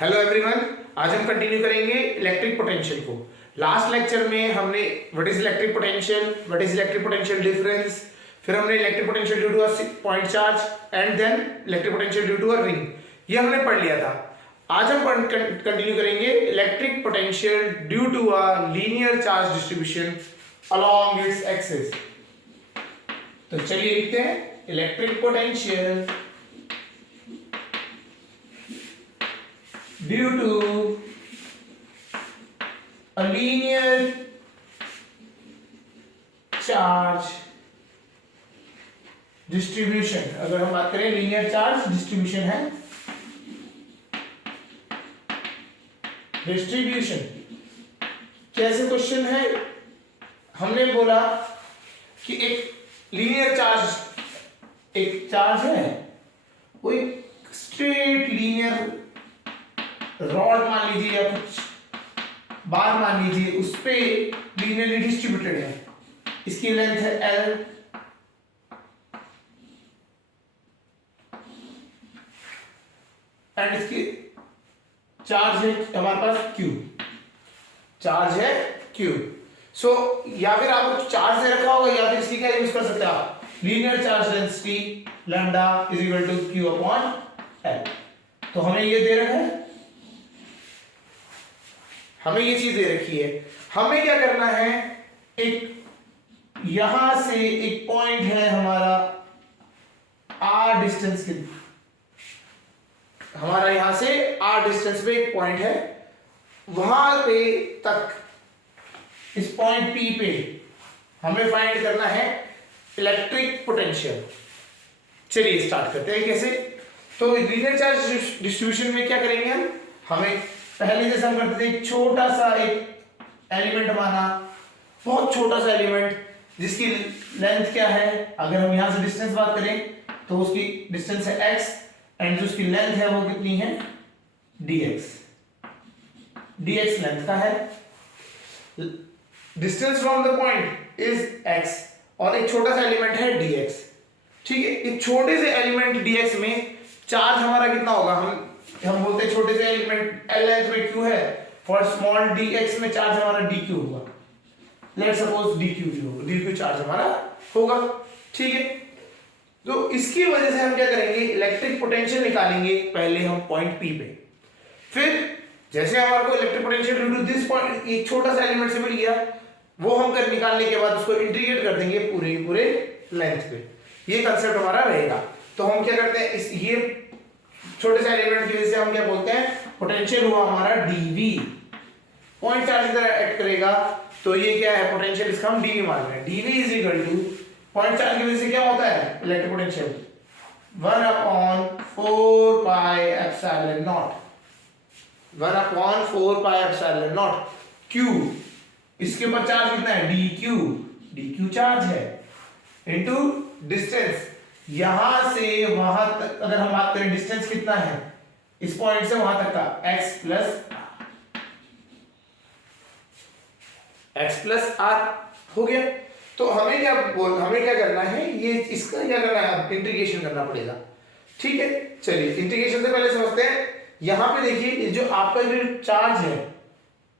Hello everyone, आज हम continue करेंगे इलेक्ट्रिक पोटेंशियल को। लास्ट लेक्चर में हमने what is electric potential difference, फिर हमने electric potential due to a point charge and then electric potential due to a ring, ये हमने पढ़ लिया था। आज हम कंटिन्यू करेंगे electric potential due to a linear charge distribution along its axis. तो चलिए लिखते हैं electric potential due to a linear charge distribution। अगर हम बात करें लीनियर चार्ज डिस्ट्रीब्यूशन है, डिस्ट्रीब्यूशन कैसे क्वेश्चन है, हमने बोला कि एक लीनियर चार्ज, एक चार्ज है वो एक स्ट्रेट लीनियर रॉड मान लीजिए या कुछ बार मान लीजिए, उस पे लीनियरली डिस्ट्रीब्यूटेड है, इसकी लेंथ है L एंड इसकी चार्ज है हमारे पास Q, चार्ज है Q। सो या फिर आपको चार्ज दे रखा होगा या फिर इसकी क्या यूज कर सकते हैं आप, linear charge density lambda is equal to Q upon L। तो हमें ये दे रखा है, हमें ये चीज दे रखी है, हमें क्या करना है, एक यहां से एक पॉइंट है हमारा r डिस्टेंस के, हमारा यहां से r डिस्टेंस पे एक पॉइंट है, वहां पे तक इस पॉइंट P पे हमें फाइंड करना है इलेक्ट्रिक पोटेंशियल। चलिए स्टार्ट करते हैं कैसे। तो लीनियर चार्ज डिस्ट्रीब्यूशन में क्या करेंगे हमें पहले जैसे हम करते थे, एक छोटा सा एक एलिमेंट माना, बहुत छोटा सा एलिमेंट जिसकी लेंथ क्या है, अगर हम यहां से डिस्टेंस बात करें तो उसकी डिस्टेंस है x एंड जो उसकी लेंथ है वो कितनी है dx, dx लेंथ का है, distance from the point is x और एक छोटा सा एलिमेंट है dx। ठीक है, एक छोटे से एलिमेंट dx में चार्ज हमारा कितना होगा, हम बोलते हैं छोटे से एलिमेंट L लेंथ में Q है, फॉर स्मॉल dx में चार्ज हमारा dq होगा, लेट्स सपोज dq चार्ज हमारा होगा। ठीक है, तो इसकी वजह से हम क्या करेंगे, इलेक्ट्रिक पोटेंशियल निकालेंगे पहले हम पॉइंट P पे, फिर जैसे हमारे को electric potential due to this point एक छोटा सा एलिमेंट से मिल गया, वो हम कर निकालने के बाद उसको इंटीग्रेट कर देंगे पूरे लेंथ पे, ये कंसेप्ट हमारा रहेगा। तो हम क्या करते हैं, इस ये छोटे से एलिमेंट की वजह से हम क्या बोलते हैं, पोटेंशियल हुआ हमारा dV, पॉइंट चार्ज इधर एक्ट करेगा तो ये क्या है पोटेंशियल, इसका हम dV मान रहे हैं। dV is equal two point charge की वजह से क्या होता है electric potential 1 upon 4 pi epsilon not, 1 upon 4 pi epsilon nought Q, इसके ऊपर चार्ज कितना है dQ चार्ज है, इनटू डिस्टेंस यहां से वहां तक, अगर हम बात करें डिस्टेंस कितना है इस पॉइंट से वहां तक का x प्लस r हो गया। तो हमें क्या करना है, ये इसका क्या करना है, इंटीग्रेशन करना पड़ेगा। ठीक है, चलिए इंटीग्रेशन से पहले समझते हैं, यहां पे देखिए जो आपका जो चार्ज है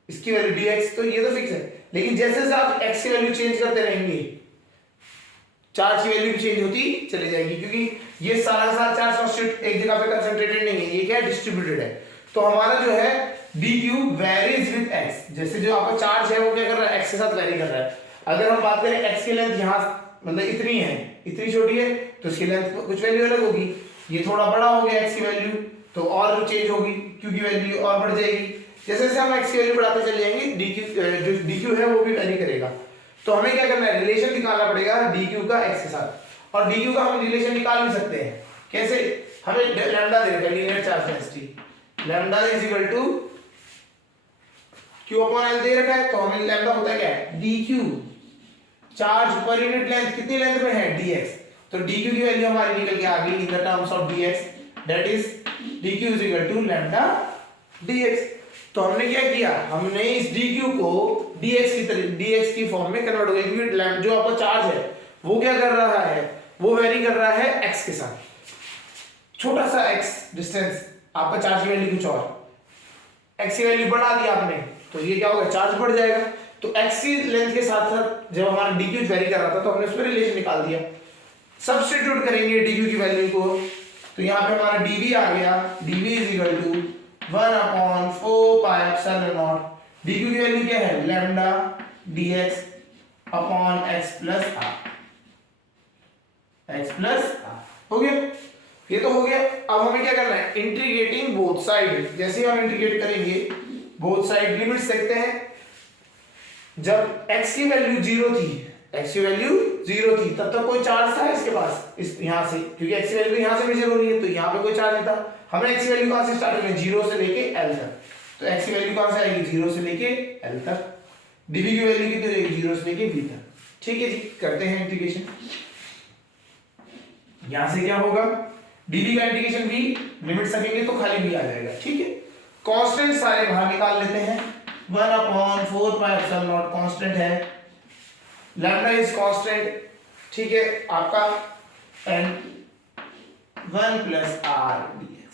इसकी वैल्यू dx, तो ये तो फिक्स है, लेकिन जैसे जैसे आप x की वैल्यू चेंज करते रहेंगे चार्ज की वैल्यू भी चेंज होती चली जाएगी, क्योंकि ये सारा चार्ज कॉन्स्टेंट एक जगह पे कंसंट्रेटेड नहीं है, ये क्या डिस्ट्रीब्यूटेड है। तो हमारा जो है dq वेरीज विद x, जैसे जो आपका चार्ज है वो क्या कर रहा है x के साथ वेरी कर रहा है। अगर हम बात करें x की लेंथ यहाँ मतलब इतनी है, इतनी छोटी है, तो इसकी लेंथ कुछ वैल्यू अलग होगी, ये थोड़ा बड़ा हो गया x की वैल्यू तो और चेंज होगी, q की वैल्यू और बढ़ जाएगी। जैसे जैसे हम x की वैल्यू बढ़ाते चले जाएंगे जो dq है वो भी वेरी करेगा। तो हमें क्या करना है, रिलेशन निकालना पड़ेगा dq का x के साथ, और dq का हम रिलेशन निकाल भी सकते हैं। कैसे, हमें लैम्डा दे रखा है linear charge density, lambda is equal to q upon l दे रखा है, तो हमें लैम्डा होता है क्या है dq, charge per unit length कितनी लेंथ में है dx, तो dq की वैल्यू हमारी निकल के आ गई in the terms of dx, that is dq is equal to lambda dx। तो हमने क्या किया, हमने इस dq को dx की फॉर्म में कन्वर्ट हो गया, क्योंकि जो आपका चार्ज है वो क्या कर रहा है, वो वेरी कर रहा है x के साथ, छोटा सा x डिस्टेंस, आपका चार्ज की वैल्यू कुछ और, x की वैल्यू बढ़ा दी आपने तो ये क्या होगा, चार्ज बढ़ जाएगा। तो x की लेंथ के साथ साथ जब हमारा dq वेरी कर रहा था तो हमने उसमें रिलेशन निकाल दिया। सब्स्टिट्यूट करेंगे dq की वैल्यू को, तो यहाँ पे हमारा dv आ गया, dv is equal to 1/4 pi epsilon nought, dq की वैल्यू क्या है, लैम्डा dx upon x plus r। हो गया, ये तो हो गया। अब हमें क्या करना है, इंटीग्रेटिंग बोथ साइड। जैसे हम इंटीग्रेट करेंगे बोथ साइड, लिमिट्स देखते हैं। जब x की वैल्यू 0 थी, x की वैल्यू 0 थी तब तक कोई चार्ज था इसके पास, इस यहां से, क्योंकि x की वैल्यू यहां से मेजर हो रही है तो यहां पे कोई चार्ज नहीं था। हमें x की वैल्यू कहां से स्टार्ट करनी है, 0 से लेके l तक। तो x की वैल्यू कहां से आएगी, 0 से लेके l तक। dv की वैल्यू कितनी रहेगी, 0 से लेके v तक। ठीक है जी, करते हैं इंटीग्रेशन। यहां से क्या होगा, dv का इंटीग्रेशन v, लिमिट रखेंगे तो खाली v आ जाएगा। ठीक है, कांस्टेंट सारे बाहर निकाल लेते हैं। 1/4 पाई एप्सिलॉन नॉट कांस्टेंट है, लैम्डा इज कांस्टेंट। ठीक है, आपका and 1 plus r dx,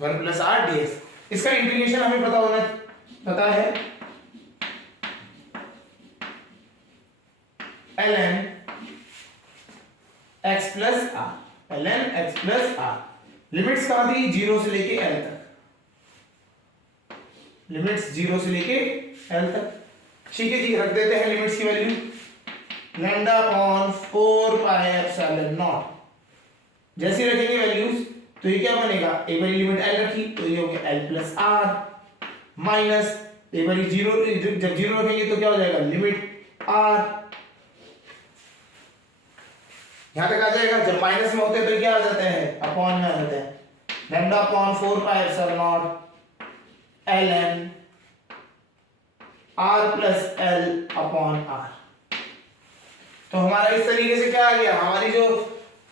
1 plus r dx। इसका इंटीग्रेशन हमें पता है ln x plus r, ln x plus r। Limits कहां थी, 0 से लेके l तक, लिमिट्स 0 से लेके l तक। ठीक है जी, रख देते हैं लिमिट्स की value, lambda upon 4 pi epsilon not. जैसे रखेंगे वैल्यूज तो ये क्या बनेगा, एक बार लिमिट l रखी तो ये हो गया l प्लस r माइनस, एक बार 0, जब 0 रखेंगे तो क्या हो जाएगा, लिमिट r, यहां तक आ जाएगा। जब माइनस में होते हैं तो क्या आ जाते हैं, अपॉन में आ जाते हैं, lambda upon 4 pi epsilon not ln r plus l upon r। तो हमारा इस तरीके से क्या आ गया, हमारी जो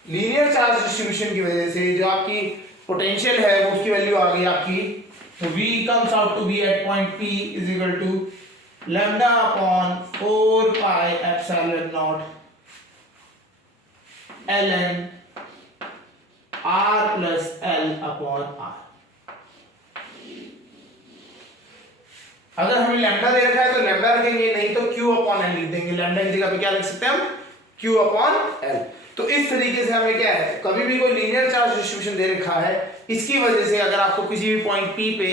लीनियर चार्ज डिस्ट्रीब्यूशन की वजह से जो आपकी पोटेंशियल है वो उसकी वैल्यू आ गई आपकी। तो v comes out to be at point p is equal to lambda upon 4 pi epsilon naught ln r plus l upon r। अगर हमें लैम्डा दे रखा है तो लैम्डा रखेंगे, नहीं तो q अपॉन l लिख देंगे। लैम्डा की जगह पे क्या लिख सकते हैं हम, q अपॉन l। तो इस तरीके से हमें क्या है, कभी भी कोई लीनियर चार्ज डिस्ट्रीब्यूशन दे रखा है, इसकी वजह से अगर आपको किसी भी पॉइंट p पे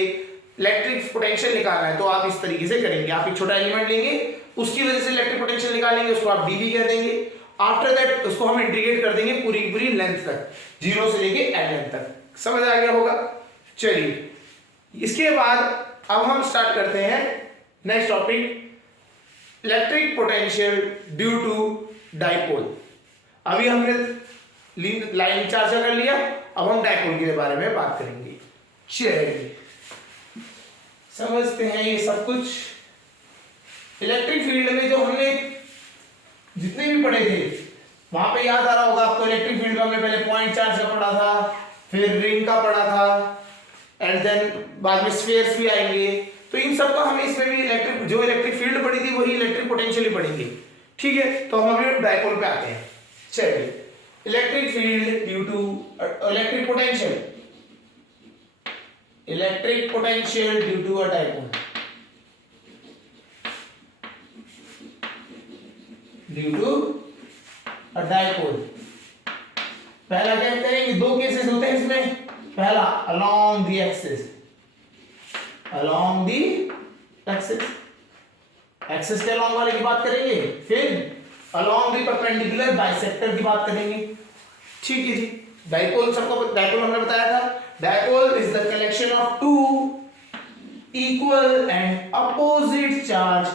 इलेक्ट्रिक पोटेंशियल निकालना है तो आप इस तरीके से करेंगे। आप एक छोटा एलिमेंट लेंगे, उसकी वजह से इलेक्ट्रिक पोटेंशियल निकालेंगे, उसको आप dv कह देंगे। आफ्टर दैट उसको हम इंटीग्रेट कर देंगे पूरी पूरी लेंथ तक, 0 से लेके l तक। समझ आ गया होगा। चलिए, इसके बाद अब हम स्टार्ट करते हैं next topic, electric potential due to dipole. अभी हमने लाइन चार्ज कर लिया, अब हम डाइपोल के बारे में बात करेंगे। चलिए समझते हैं ये सब कुछ। इलेक्ट्रिक फील्ड में जो हमने जितने भी पढ़े थे वहां पे याद आ रहा होगा आपको, इलेक्ट्रिक फील्ड में हमने पहले पॉइंट चार्ज का पढ़ा था, फिर रिंग का पढ़ा था, एंड देन बाद में स्फीयर्स भी आएंगे। तो इन सब का हमें इसमें भी इलेक्ट्रिक फील्ड पढ़ी थी वही इलेक्ट्रिक पोटेंशियल ही पढ़ेंगे। ठीक है, तो हम अभी डाइपोल पे आते हैं। चलिए, electric field due to electric potential due to a dipole, due to a dipole. पहला क्या करेंगे, दो केसेस होते हैं इसमें। पहला along the axis, एक्सिस के along वाले की बात करेंगे, फिर along the perpendicular बाइसेक्टर की बात करेंगे। ठीक है जी, डाइपोल डाइपोल हमने बताया था, dipole is the collection of two equal and opposite charge.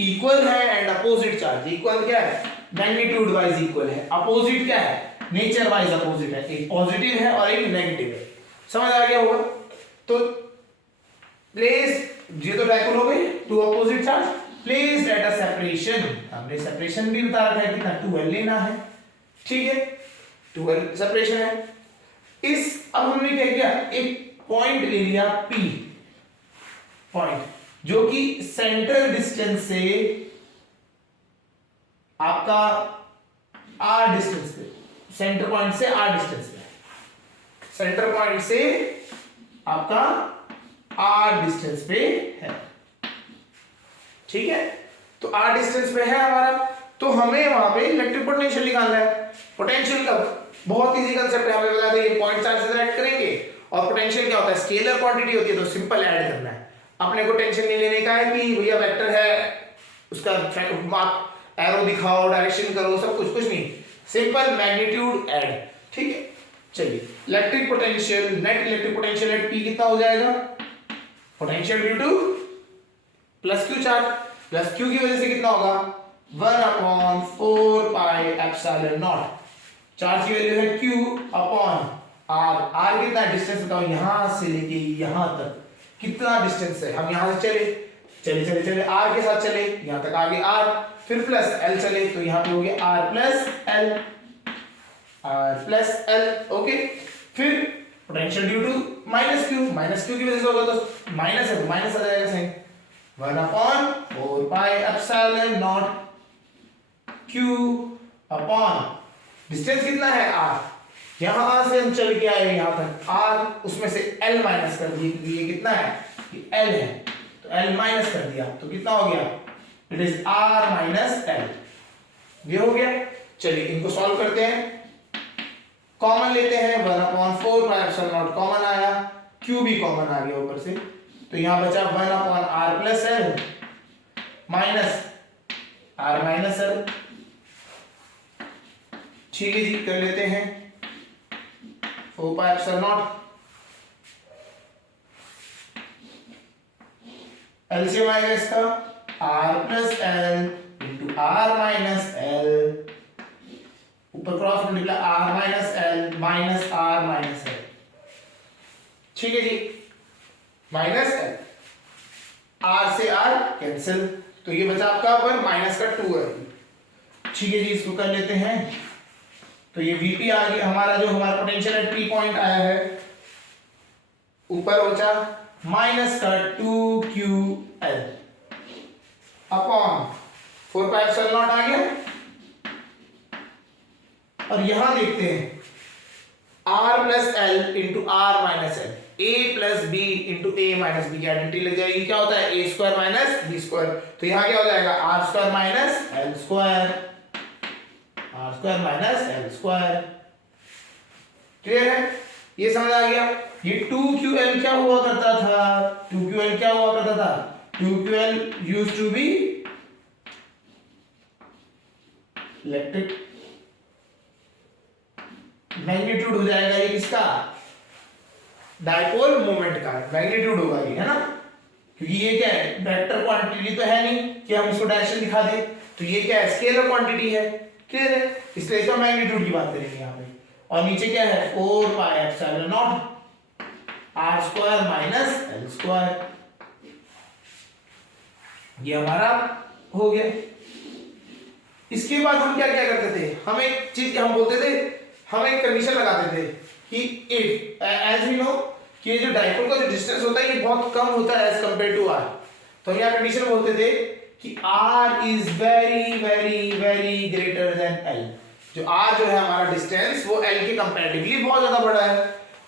Equal है एंड अपोजिट चार्ज। इक्वल क्या है, मैग्नीट्यूड वाइज इक्वल है, अपोजिट क्या है, नेचर वाइज अपोजिट है, एक पॉजिटिव है और एक नेगेटिव है। समझ आ गया होगा। तो प्लेस, ये तो डाइपोल हो गई, two opposite charge placed at a separation. हमने सेपरेशन भी बता रखा है कितना, 2l लेना है। ठीक है, 2l सेपरेशन है। अब हमने क्या किया, एक पॉइंट ले लिया P पॉइंट, जो कि सेंट्रल डिस्टेंस से आपका r डिस्टेंस पे, सेंटर पॉइंट से r डिस्टेंस पे, सेंटर पॉइंट से आपका r डिस्टेंस पे है, ठीक है। तो r डिस्टेंस पे है हमारा, तो हमें वहां पे इलेक्ट्रिक पोटेंशियल निकालना है। पोटेंशियल का बहुत इजी कंसेप्ट है, हमें बता दें ये पॉइंट चार्ज से ऐड करेंगे, और पोटेंशियल क्या होता है, स्केलर क्वांटिटी होती है, तो सिंपल ऐड करना है। अपने को टेंशन नहीं लेने का है कि भैया वेक्टर है उसका आप एरो दिखाओ, डायरेक्शन करो, सब कुछ नहीं, सिंपल मैग्नीट्यूड ऐड, ठीक है। चलिए electric potential, net electric potential at P कितना हो जाएगा, potential due two plus Q charge, plus Q की वजह से कितना होगा 1/4 पाई एप्सिलॉन नॉट, चार्ज की वैल्यू है Q अपॉन R, R कितना डिस्टेंस बताओ, यहां से लेके यहां तक कितना डिस्टेंस है, हम यहां से चले R के साथ चले यहां तक आगे R, फिर प्लस L चले तो यहां पे हो गया R प्लस L, ओके। फिर potential due to minus Q की वजह से होगा, तो माइनस है तो माइनस आ जाएगा सही, 1/4 pi epsilon nought Q upon distance कितना है R, यहां से हम चल के आए यहां तक R, उसमें से L माइनस कर दिए क्योंकि ये कितना है, ये L है, तो L माइनस कर दिया तो कितना हो गया, it is R minus L, ये हो गया। चलिए इनको सॉल्व करते हैं, कॉमन लेते हैं, 1/4 पाई एप्सिलॉन नॉट कॉमन आया, Q भी कॉमन आ गया ऊपर से, तो यहां बचा 1/R plus L minus R minus L, ठीक है जी, कर लेते हैं 4 पाई एप्सिलॉन नॉट, एलसीएम आएगा इसका R plus L into R minus L, ऊपर cross multiply R minus L minus R minus L, ठीक है जी, माइनस L, R से R कैंसिल, तो ये बचा आपका पर माइनस का 2 है, ठीक है जी, इसको कर लेते हैं। तो ये Vp आ गया हमारा, जो हमारा पोटेंशियल एट P पॉइंट आया है, ऊपर बचा माइनस का 2QL upon 4 pi epsilon naught आ गया, और यहां देखते हैं R plus L into R minus L, A plus B into A minus B की आइडेंटिटी लग जाएगी, क्या होता है A square minus B square, तो यहां क्या हो जाएगा R square minus L square, R square minus L square, clear है, ये समझ आ गया। ये 2QL क्या हुआ करता था, 2QL क्या हुआ करता था, 2QL used to be electric magnitude हो जाएगा, ये किसका, डाइपोल मोमेंट का मैग्नीट्यूड होगा ये, है ना, क्योंकि ये क्या है, वेक्टर क्वांटिटी तो है नहीं कि हम इसको डायरेक्शन दिखा दें, तो ये क्या है, स्केलर क्वांटिटी है, क्लियर है, इसलिए इसका मैग्नीट्यूड की बात करेंगे यहाँ पे। और नीचे क्या है 4 pi epsilon not R square minus L square, ये हमारा हो गया। इसके बाद हम क्या क्या करते थे, हम एक चीज हम बोलते थे, हम एक कंडीशन लगाते थे कि इफ एज वी नो कि ये जो डाइपोल का जो डिस्टेंस होता है ये बहुत कम होता है एज कंपेयर टू R, तो हम यहाँ कंडीशन बोलते थे कि R is very very very greater than L, जो R जो है हमारा डिस्टेंस वो L के कंपैरेटिवली बहुत ज्यादा बड़ा है,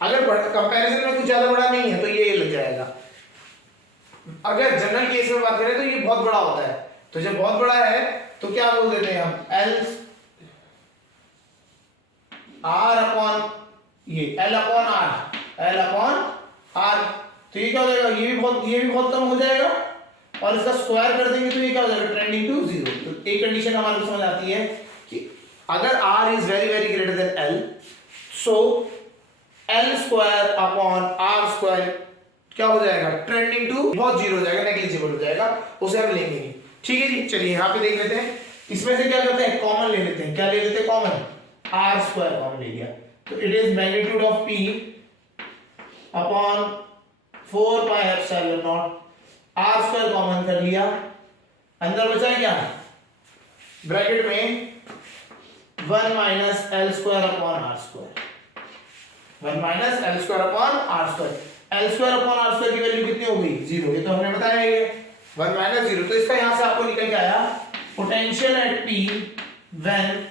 अगर कंपैरिजन में कुछ ज्यादा बड़ा नहीं है तो ये लग जाएगा, अगर जनरल केस में बात करें तो ये बहुत बड़ा होता है, तो जब बहुत बड़ा है तो क्या बोल देते हैं हम L R अपॉन ये L अपॉन R, तो ये क्या हो जाएगा, ये भी बहुत कम हो जाएगा, और इसका स्क्वायर कर देंगे तो ये क्या हो जाएगा ट्रेंडिंग टू 0। तो एक कंडीशन हमारे को समझ आती है कि अगर R is very very greater than L, so L square upon R square क्या हो जाएगा ट्रेंडिंग टू बहुत 0 हो जाएगा, नेग्लिजिबल हो जाएगा, उसे हम लेंगे नहीं, ठीक है जी। चलिए यहाँ पे देख लेते हैं, इसमें से क्या करते हैं कॉमन ले लेते हैं, क्या ले लेते हैं कॉमन, R स्क्वायर कॉमन ले लिया, तो it is magnitude of P upon 4 pi epsilon not, R square common कर लिया, अंदर बचा क्या ब्रैकेट में 1 minus L square upon R square, 1 minus L square upon R square, L square upon R square की वैल्यू कितनी हो गई 0, ये तो हमने बताया ये 1 माइनस 0, तो इसका यहां से आपको निकल के आया पोटेंशियल एट P व्हेन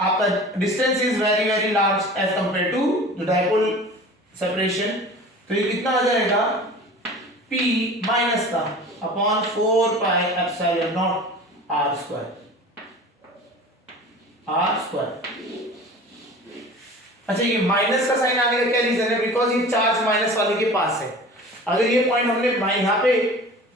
आपका distance is very very large as compare to the dipole separation, तो ये कितना आ जाएगा P माइनस का upon 4 pi epsilon not r square. अच्छा, ये माइनस का साइन आने का क्या रीजन है? बिकॉज ये चार्ज माइनस वाले के पास है। अगर ये पॉइंट हमने यहाँ पे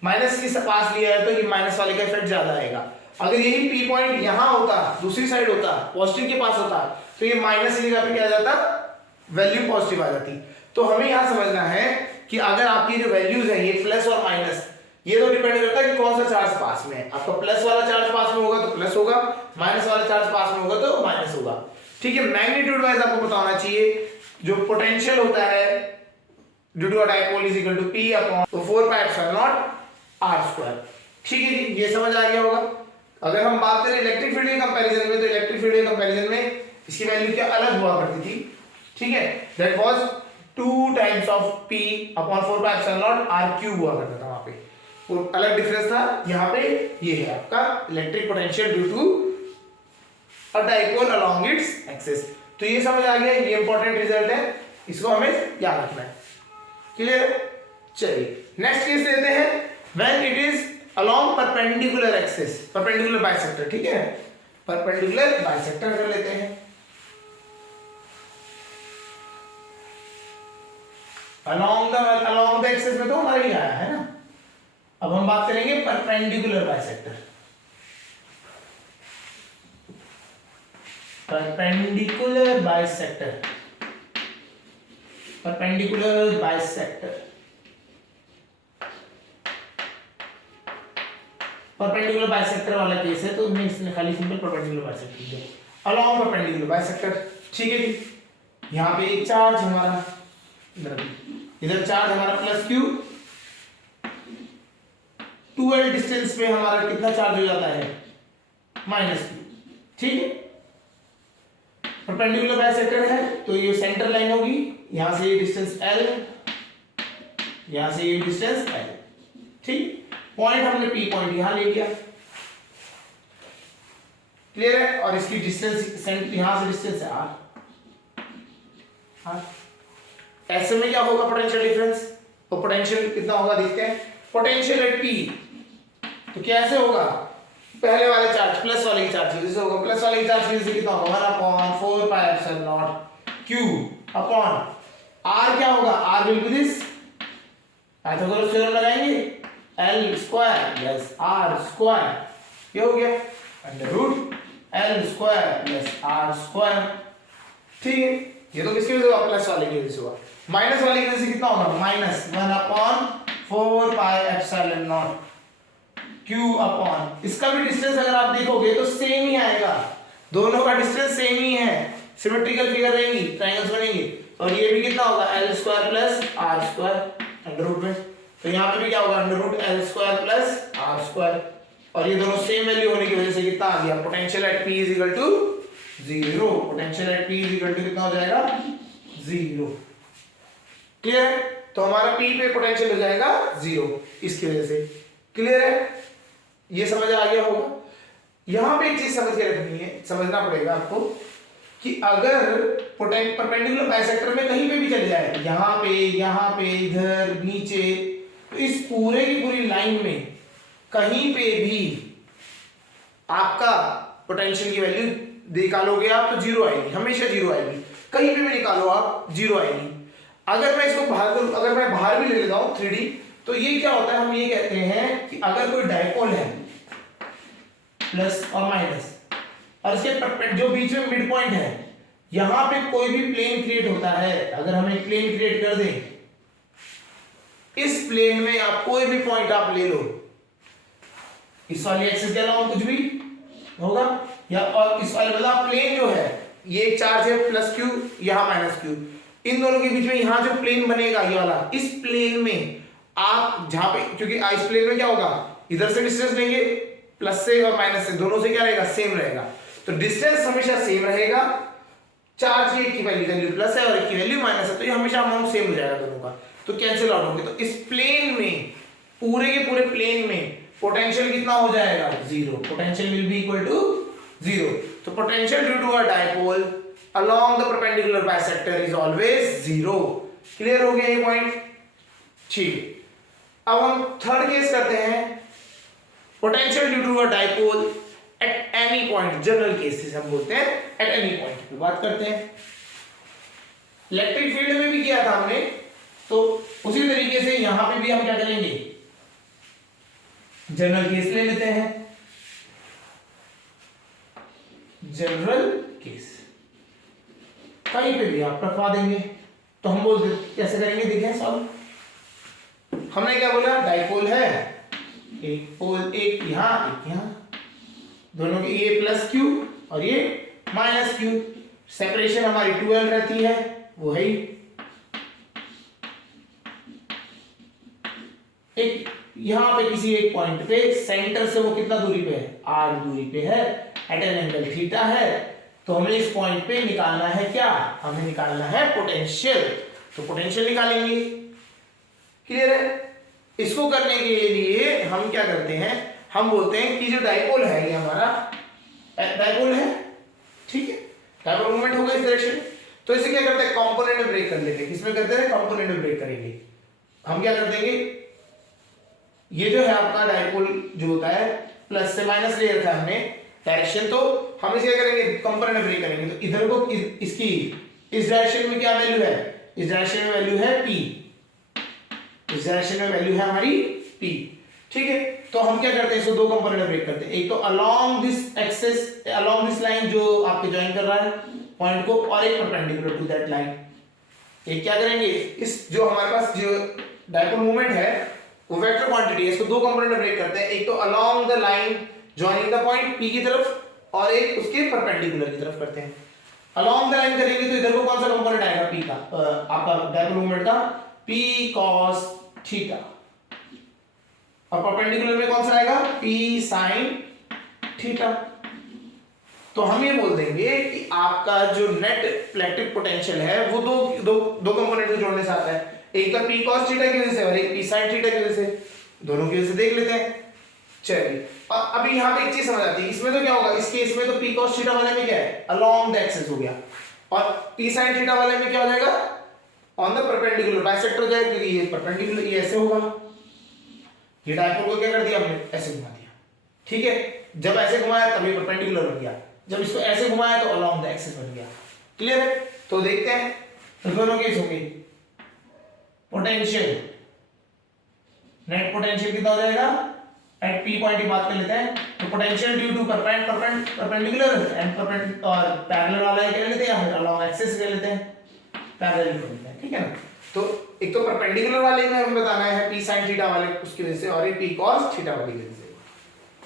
माइनस के पास लिया है तो ये माइनस वाले का इफेक्ट ज्यादा आएगा। अगर यही P पॉइंट यहाँ होता, दूसरी साइड होता, पॉजिटिव के पास होता, तो ये माइनस की जगह पे क्या आ जाता, वैल्यू पॉजिटिव आ जाती। तो हमें यहाँ समझना है कि अगर आपकी जो वैल्यूज है ये प्लस और माइनस, ये तो डिपेंड करता है कि कौन सा चार्ज पास में है। आपका प्लस वाला चार्ज पास में होगा तो प्लस होगा, माइनस वाला चार्ज पास में होगा तो माइनस होगा। ठीक है, मैग्नीट्यूड वाइज आपको पता होना चाहिए जो पोटेंशियल होता है due to a dipole is equal to P upon 4 pi epsilon not r square. ठीक है जी, ये समझ आ गया होगा। अगर हम बात करें इलेक्ट्रिक फील्ड के कंपैरिजन में, तो इलेक्ट्रिक फील्ड के कंपैरिजन में इसकी वैल्यू क्या अलग हुआ करती थी। ठीक है, that was 2 times of P upon 4 pi epsilon not r cube हुआ करता था। वहां पे वो अलग डिफरेंस था। यहाँ पे ये है आपका electric potential due to a dipole along its axis. तो ये समझ आ गया, ये इंपॉर्टेंट रिजल्ट है, इसको हमें याद रखना है। क्लियर? चलिए नेक्स्ट केस लेते हैं, when it is along perpendicular axis, perpendicular bisector. ठीक है, परपेंडिकुलर बाइसेक्टर कर लेते हैं। अलोंग द एक्सिस में तो हमारा ही आया है ना। अब हम बात करेंगे perpendicular bisector. Perpendicular bisector, perpendicular bisector, perpendicular bisector वाला केस है, तो मैं इसने खाली सिंपल परपेंडिकुलर बाइसेक्टर दिया, अलोंग परपेंडिकुलर बाइसेक्टर। ठीक है जी, यहाँ पे एक चार्ज हमारा इधर चार्ज हमारा प्लस क्यू, 2l डिस्टेंस पे हमारा कितना चार्ज हो जाता है, माइनस क्यू। ठीक है, परपेंडिकुलर बाइसेक्टर है तो ये सेंटर लाइन होगी, यहां से ये डिस्टेंस l, यहां से ये डिस्टेंस l। ठीक, पॉइंट हमने P पॉइंट यहां ले लिया। क्लियर है? और इसकी डिस्टेंस यहां से डिस्टेंस है r। ऐसे में क्या होगा पोटेंशियल डिफरेंस, तो पोटेंशियल कितना होगा देखते हैं। पोटेंशियल एट P तो कैसे होगा, पहले वाले चार्ज प्लस वाले की चार्ज जैसे होगा, प्लस वाले की चार्ज से कितना होगा 1 upon 4 pi epsilon nought q upon r। क्या होगा, r will be this, Pythagoras theorem लगाएंगे, l square plus r square, ये हो गया under root l square plus r square. ठीक है, ये तो किसकी वजह से हुआ, प्लस वाले की वजह से हुआ। माइनस वाले की वजह से कितना होगा, minus 1 upon 4 pi epsilon nought q upon, इसका भी डिस्टेंस अगर आप देखोगे तो सेम ही आएगा, दोनों का डिस्टेंस सेम ही है, सिमेट्रिकल फिगर रहेंगी, ट्रायंगल्स बनेंगे। और ये भी कितना होगा l square plus r square under root में, तो यहाँ पे भी क्या होगा under root l square plus r square. और ये दोनों सेम वैल्यू होने की वजह से कितना आ गया, potential at P is equal to 0। Potential at P is equal to कितना हो जाएगा, 0। क्लियर है? तो हमारा P पे पोटेंशियल हो जाएगा 0 इसकी वजह से। क्लियर है? ये समझ आ गया होगा। यहां पे एक चीज समझ के रखनी है, समझना पड़ेगा आपको कि अगर परपेंडिकुलर बाइसेक्टर में कहीं पे भी चले जाए, यहाँ पे इधर नीचे, तो इस पूरे की पूरी लाइन में कहीं पे भी आपका पोटेंशियल की वैल्यू निकालोगे आप तो 0 आएगी, हमेशा 0 आएगी। कहीं पे भी निकालो आप 0 आएगी। अगर मैं इसको अगर मैं बाहर भी ले लेता हूं 3D, तो ये क्या होता है, हम ये कहते हैं कि अगर कोई डाइपोल है प्लस और माइनस, और इसके जो बीच में मिड पॉइंट है, यहां पे कोई भी प्लेन क्रिएट होता है, अगर हम एक प्लेन क्रिएट कर दें, इस प्लेन में आप कोई भी पॉइंट आप ले लो, इस वाली एक्सिस के अलावा कुछ भी होगा, या और इस वाले मतलब प्लेन जो है, ये एक चार्ज है प्लस क्यू, यहां माइनस क्यू, इन दोनों के बीच में यहां जो प्लेन बनेगा ये वाला, इस प्लेन में आप जहां पे, क्योंकि इस प्लेन में क्या होगा, इधर से डिस्टेंस लेंगे प्लस से और माइनस से, दोनों से क्या रहेगा, सेम रहेगा। तो डिस्टेंस हमेशा सेम रहेगा, चार्ज एक की वैल्यू प्लस है और एक की वैल्यू माइनस है, तो ये हमेशा अमाउंट सेम हो जाएगा दोनों का, तो कैंसिल आउट होंगे। तो इस प्लेन में, पूरे के पूरे प्लेन में पोटेंशियल कितना हो जाएगा, 0। Potential will be equal to 0। तो potential due to a dipole along the perpendicular bisector is always 0। Clear हो गया ये पॉइंट? ठीक, अब हम थर्ड केस करते हैं, potential due to a dipole at any point, general cases हम बोलते हैं, एट एनी पॉइंट पे बात करते हैं। इलेक्ट्रिक फील्ड में भी किया था हमने, तो उसी तरीके से यहां पे भी हम क्या करेंगे, जनरल केस ले लेते हैं। जनरल केस कहीं पे भी आप रखवा देंगे, तो हम बोलते कैसे करेंगे, देखें सॉल्व। हमने क्या बोला, डाइपोल है, एक पोल, एक यहां एक यहां, दोनों के ये प्लस क्यू और ये माइनस क्यू, सेपरेशन हमारी 12 रहती है, वो है एक यहां पे किसी एक पॉइंट पे सेंटर से वो कितना दूरी पे है, r दूरी पे है, एट एन एंगल थीटा है, तो हमें इस पॉइंट पे निकालना है क्या, हमें निकालना है पोटेंशियल, तो पोटेंशियल निकालेंगे। क्लियर है? इसको करने के लिए हम क्या करते हैं, हम बोलते हैं कि जो डाइपोल है ये हमारा डाइपोल है, ठीक है, डाइपोल मूवमेंट होगा इस डायरेक्शन, तो इसे क्या करते हैं, कंपोनेंट में ब्रेक कर लेते हैं। किसमें करते हैं, कंपोनेंट में ब्रेक करेंगे। हम क्या कर देंगे, ये जो है आपका डाइपोल जो होता है, प्लस से माइनस ले रखा है हमने डायरेक्शन, तो हम इसे क्या करेंगे, कंपोनेंट में ब्रेक करेंगे, तो इधर को इसकी इस डायरेक्शन में क्या वैल्यू है, इस डायरेक्शन में वैल्यू है p, इस डायरेक्शन में वैल्यू है हमारी p, ठीक है। तो हम क्या करते हैं, इसको दो कंपोनेंट में ब्रेक करते हैं, एक तो along this axis, along this line जो आपके ज्वाइन कर रहा है पॉइंट को, और एक परपेंडिकुलर टू दैट लाइन। एक क्या करेंगे, इस जो हमारे पास जो डाइपोल मूवमेंट है वो वेक्टर क्वांटिटी है, इसको दो कंपोनेंट में ब्रेक करते हैं, एक तो along the line joining the point p की तरफ, और एक उसके परपेंडिकुलर की तरफ करते हैं। अलोंग द लाइन करेंगे तो इधर को कौन सा कंपोनेंट आएगा, p का, आपका डाइपोल मूवमेंट का p cos थीटा, और परपेंडिकुलर में कौन सा आएगा, p sin थीटा। तो हम ये बोल देंगे कि आपका जो नेट इलेक्ट्रिक पोटेंशियल है वो दो कंपोनेंट को जोड़ने से आता है, एक तो p cos थीटा की वजह से और एक p sin थीटा की वजह से, दोनों की वजह से देख लेते हैं। चलिए, और अभी यहां पे एक चीज समझ आती है, इसमें तो क्या होगा, इस केस में तो p cos थीटा वाले में क्या है, अलोंग द एक्सिस हो गया, और p sin थीटा वाले में क्या हो जाएगा, ऑन द परपेंडिकुलर, बाइसेक्टर हो जाएगा, क्योंकि ये परपेंडिकुलर, ये ऐसे होगा, ये डायपोल को क्या कर दिया हमने, ऐसे घुमा दिया, ठीक है। जब ऐसे घुमाया तब ये परपेंडिकुलर बन गया, जब इसको ऐसे घुमाया तो अलोंग द एक्सिस बन गया। क्लियर है? तो देखते हैं, तो दोनों केस होंगे, पोटेंशियल, नेट पोटेंशियल कितना हो जाएगा, एट p पॉइंट की बात कर लेते हैं, तो potential due to perpendicular and और पैरेलल वाला क्या लेते हैं, या फिर अलोंग एक्सिस ले लेते हैं, पैरेलल ले लेते हैं, ठीक है ना। तो एक तो परपेंडिकुलर वाले में हमें बताना है p sin थीटा वाले उसकी वजह से, और ये p cos थीटा वाली वजह से।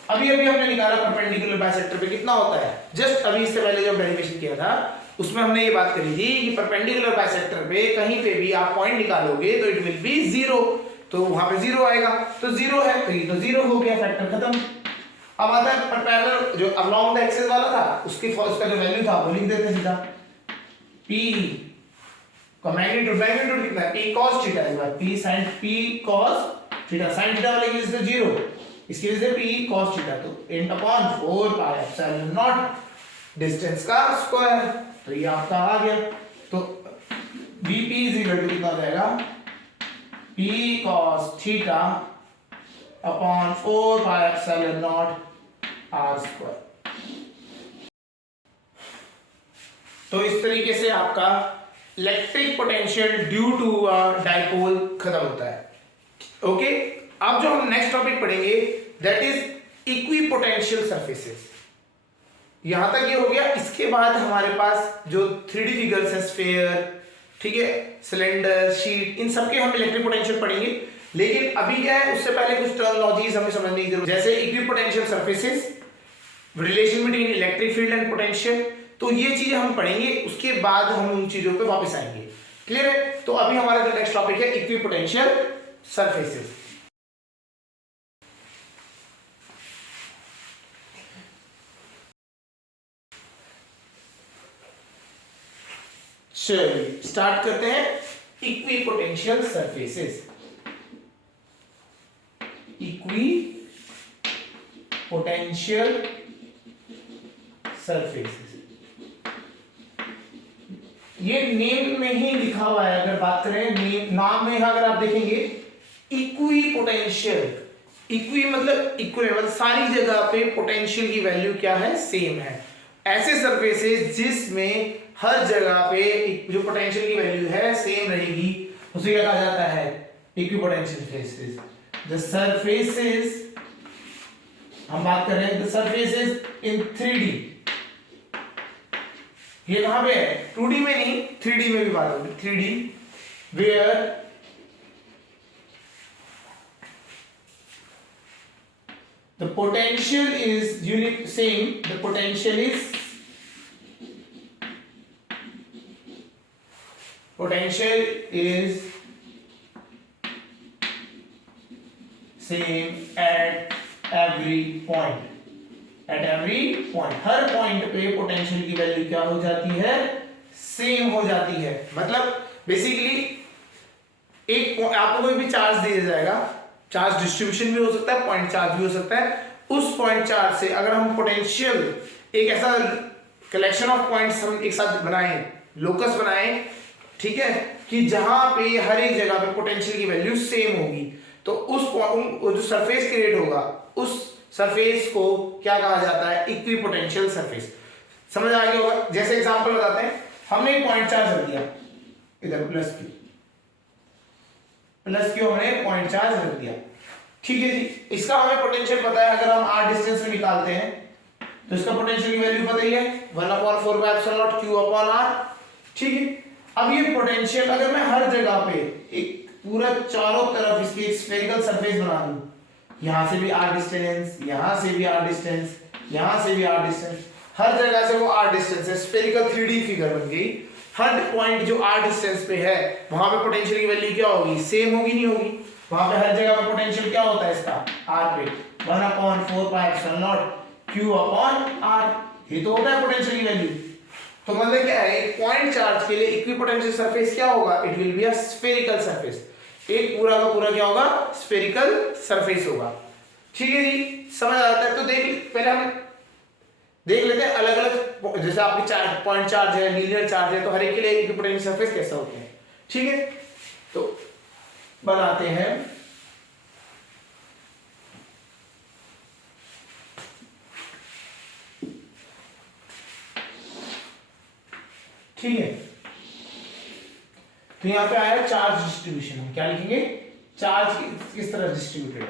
अभी हमने निकाला परपेंडिकुलर बाइसेक्टर पे कितना होता है, जस्ट अभी इससे पहले जब डेरिवेशन किया था उसमें हमने ये बात करी थी कि परपेंडिकुलर बाइसेक्टर पे कहीं पे भी आप पॉइंट निकालोगे तो इट विल बी जीरो, तो वहां पे जीरो आएगा, तो जीरो है तो ये तो जीरो हो गया, फैक्टर खत्म। अब आता है पैरेलल जो अलोंग द एक्सिस वाला था, उसका जो वैल्यू था वो लिख देते हैं सीधा, p का मैग्नीट्यूड कितना है, p cos थीटा इस बार, p cos theta, sin theta वाले की वजह से जीरो, इसकी वजह से p cos थीटा, तो int upon 4 pi epsilon not distance का स्क्वायर, तो ये आपका आ गया। तो vp इज इक्वल टू कितना हो जाएगा, p cos theta upon 4 pi epsilon not r square. तो इस तरीके से आपका electric potential due to a dipole खत्म होता है। ओके, अब जो हम नेक्स्ट टॉपिक पढ़ेंगे दैट इज इक्विपोटेंशियल सरफेसेस। यहां तक ये हो गया, इसके बाद हमारे पास जो 3D फिगर्स है, स्फीयर, ठीक है, सिलेंडर, शीट, इन सबके हम इलेक्ट्रिक पोटेंशियल पढ़ेंगे। लेकिन अभी क्या है, उससे पहले कुछ टर्मिनोलॉजीज हमें समझने की जरूरत है, जैसे equipotential surfaces, relation between electric field and potential, तो ये चीजें हम पढ़ेंगे, उसके बाद हम उन चीजों पे वापस आएंगे। क्लियर है? तो अभी हमारा जो नेक्स्ट टॉपिक है इक्विपोटेंशियल सरफेसेस। चलिए स्टार्ट करते हैं, इक्विपोटेंशियल सरफेसेस। इक्विपोटेंशियल सरफेसेस, ये नेम में ही लिखा हुआ है, अगर बात करें नेम नाम में अगर आप देखेंगे इक्वी पोटेंशियल, इक्वी मतलब इक्वल, मतलब सारी जगह पे पोटेंशियल की वैल्यू क्या है, सेम है। ऐसे सरफेसेस जिसमें हर जगह पे जो पोटेंशियल की वैल्यू है सेम रहेगी उसे क्या कहा जाता है, इक्विपोटेंशियल फेसेस। द सरफेसेस, हम बात कर रहे हैं द सरफेसेस इन 3D, ये कहां पे है, 2D में नहीं 3D में भी बात होगी, 3D where the potential is unique, same, the potential is same at every point, at every point, her point पे पोटेंशियल की वैल्यू क्या हो जाती है, सेम हो जाती है। मतलब बेसिकली एक आपको कोई भी चार्ज दिया जाएगा, चार्ज डिस्ट्रीब्यूशन भी हो सकता है, पॉइंट चार्ज भी हो सकता है, उस पॉइंट चार्ज से अगर हम पोटेंशियल एक ऐसा कलेक्शन ऑफ पॉइंट्स हम एक साथ बनाएं, लोकस बनाएं, ठीक है, कि जहां पे हर एक जगह पे पोटेंशियल की वैल्यू सेम होगी, तो उस जो सरफेस क्रिएट होगा उस सरफेस को क्या कहा जाता है, इक्विपोटेंशियल सरफेस। समझ आ गया होगा। जैसे एग्जांपल बताते हैं, हमने एक पॉइंट चार्ज रख दिया इधर प्लस क्यू हमने पॉइंट चार्ज रख दिया, ठीक है जी। इसका हमें पोटेंशियल पता है, अगर हम r डिस्टेंस में निकालते हैं तो इसका पोटेंशियल की वैल्यू पता ही है 1/4πε0 q/r, ठीक है। अब ये पोटेंशियल अगर मैं हर जगह पे एक पूरा चारों तरफ इसकी एक स्फेरिकल सरफेस बना दूं, यहां से भी r डिस्टेंस, यहां से भी r डिस्टेंस, यहां से भी r डिस्टेंस, हर जगह से वो r डिस्टेंस है, स्फेरिकल 3D फिगर बन गई। हर पॉइंट जो r डिस्टेंस पे है वहां पे पोटेंशियल की वैल्यू क्या होगी, सेम होगी, नहीं होगी। वहां पे हर जगह पे पोटेंशियल क्या होता है इसका, r पे 1/4πε0 q/r, ये तो होता है पोटेंशियल की वैल्यू। तो मतलब क्या है, एक पॉइंट चार्ज के लिए इक्विपोटेंशियल सरफेस क्या होगा, it will be a spherical surface, एक पूरा का पूरा क्या होगा, स्फेरिकल सरफेस होगा, ठीक है जी। समझ आता है। तो पहले हम देख लेते हैं अलग अलग, जैसे आपकी चार्ज पॉइंट चार्ज है, लीनियर चार्ज है, तो हर एक के लिए इक्विपोटेंशियल सरफेस कैसा होते हैं, ठीक है। तो बनाते हैं, ठीक है। तो यहां पे आया चार्ज डिस्ट्रीब्यूशन, हम क्या लिखेंगे, चार्ज किस तरह डिस्ट्रीब्यूटेड है,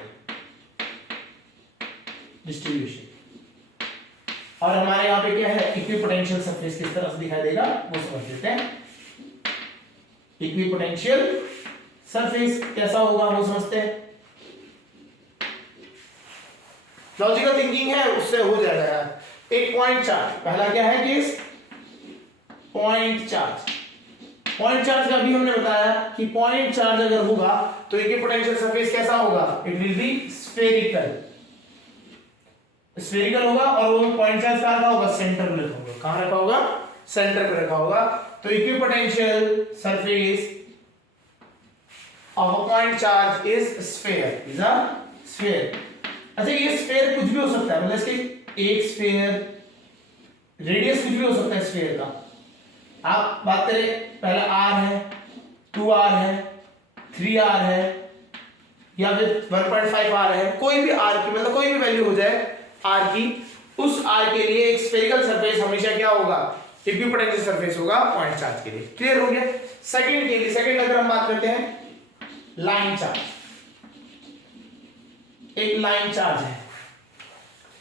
डिस्ट्रीब्यूशन। और हमारे यहाँ पे क्या है, इक्विपोटेंशियल सरफेस किस तरह से दिखाई देगा वो समझ लेते हैं। इक्विपोटेंशियल सरफेस कैसा होगा वो समझते हैं, लॉजिकल थिंकिंग है उससे हो जाएगा यार। एक पॉइंट चार्ज, पहला क्या है case, point charge. Point charge का भी हमने बताया कि पॉइंट चार्ज अगर होगा तो इक्विपोटेंशियल सरफेस कैसा होगा, it will be spherical, spherical होगा। और वो पॉइंट चार्ज कहां रखा होगा, सेंटर में रखा होगा, कहां रखा होगा, सेंटर पे रखा होगा। तो equipotential surface of a point charge is sphere, is a sphere. अच्छा, ये स्फीयर कुछ भी हो सकता है, मतलब इसके एक स्फीयर, रेडियस कुछ भी हो सकता है स्फीयर का। आप बात करें, पहला r है, 2r है, 3r है, या फिर 1.5r है, कोई भी r की, मतलब कोई भी वैल्यू हो जाए r की, उस r के लिए एक स्फेरिकल सरफेस हमेशा क्या होगा, इक्विपोटेंशियल सरफेस होगा पॉइंट चार्ज के लिए। क्लियर हो गया। सेकंड के लिए, सेकंड अगर हम बात करते हैं, लाइन चार्ज, एक लाइन चार्ज है,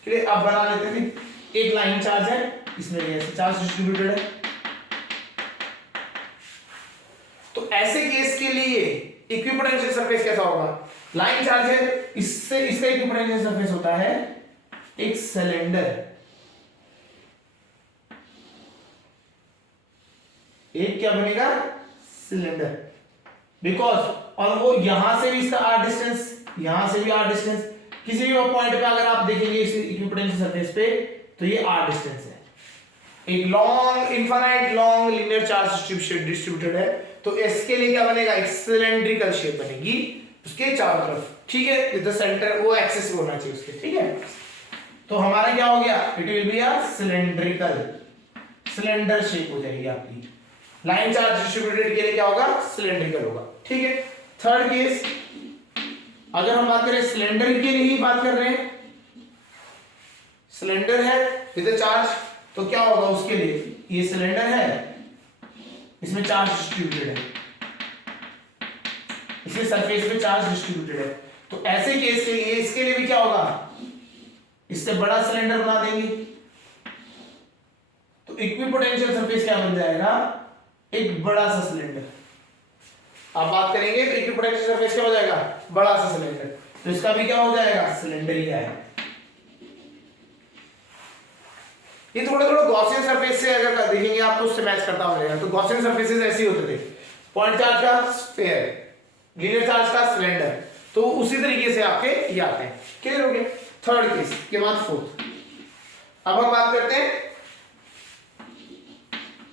क्लियर। अब बना लेते हैं, एक लाइन चार्ज है, इसमें ऐसे चार्ज डिस्ट्रीब्यूटेड है। तो ऐसे केस के लिए इक्विपोटेंशियल सरफेस कैसा होगा, लाइन चार्ज है, इससे इसका इक्विपोटेंशियल सरफेस होता है एक सिलेंडर, एक क्या बनेगा, सिलेंडर, बिकॉज, और वो यहां से भी इसका r डिस्टेंस, यहां से भी r डिस्टेंस, किसी भी पॉइंट पे अगर आप देखेंगे इस इक्विपोटेंशियल सरफेस पे तो ये r डिस्टेंस है। एक long, infinite long linear charge distributed है, तो इसके लिए क्या बनेगा, एक सिलेंड्रिकल शेप बनेगी उसके चारों तरफ, ठीक है। विद द सेंटर, वो एक्सिस होना चाहिए उसके, ठीक है। तो हमारा क्या हो गया, it will be a cylindrical, cylinder shape हो जाएगी आपकी, लाइन चार्ज डिस्ट्रीब्यूटेड के लिए क्या होगा, सिलेंड्रिकल होगा। ठीक है। थर्ड केस, अगर हम बात करें सिलेंडर के लिए ही बात कर रहे हैं, सिलेंडर है विद चार्ज, तो क्या होगा उसके लिए, ये सिलेंडर है, इसमें चार्ज डिस्ट्रीब्यूटेड है, इसमें सरफेस पे चार्ज डिस्ट्रीब्यूटेड है, तो ऐसे केस के लिए इसके लिए भी क्या होगा, इससे बड़ा सिलेंडर बना देंगे, तो इक्विपोटेंशियल सरफेस क्या बन जाएगा, एक बड़ा सा सिलेंडर। आप बात करेंगे तो इक्विपोटेंशियल सरफेस क्या हो जाएगा, बड़ा सा सिलेंडर, तो इसका भी क्या हो जाएगा, सिलेंडर ही आएगा। ये थोड़ा थोड़ा गॉसियन सरफेस से अगर देखेंगे आप तो उससे मैच करता मिलेगा। तो गॉसियन सरफेसेस ऐसे ही होते थे, पॉइंट चार्ज का स्फीयर, लीनियर चार्ज का सिलेंडर, तो उसी तरीके से आपके ये आते हैं। क्लियर हो गया। थर्ड केस के बाद फोर्थ, अब हम बात करते हैं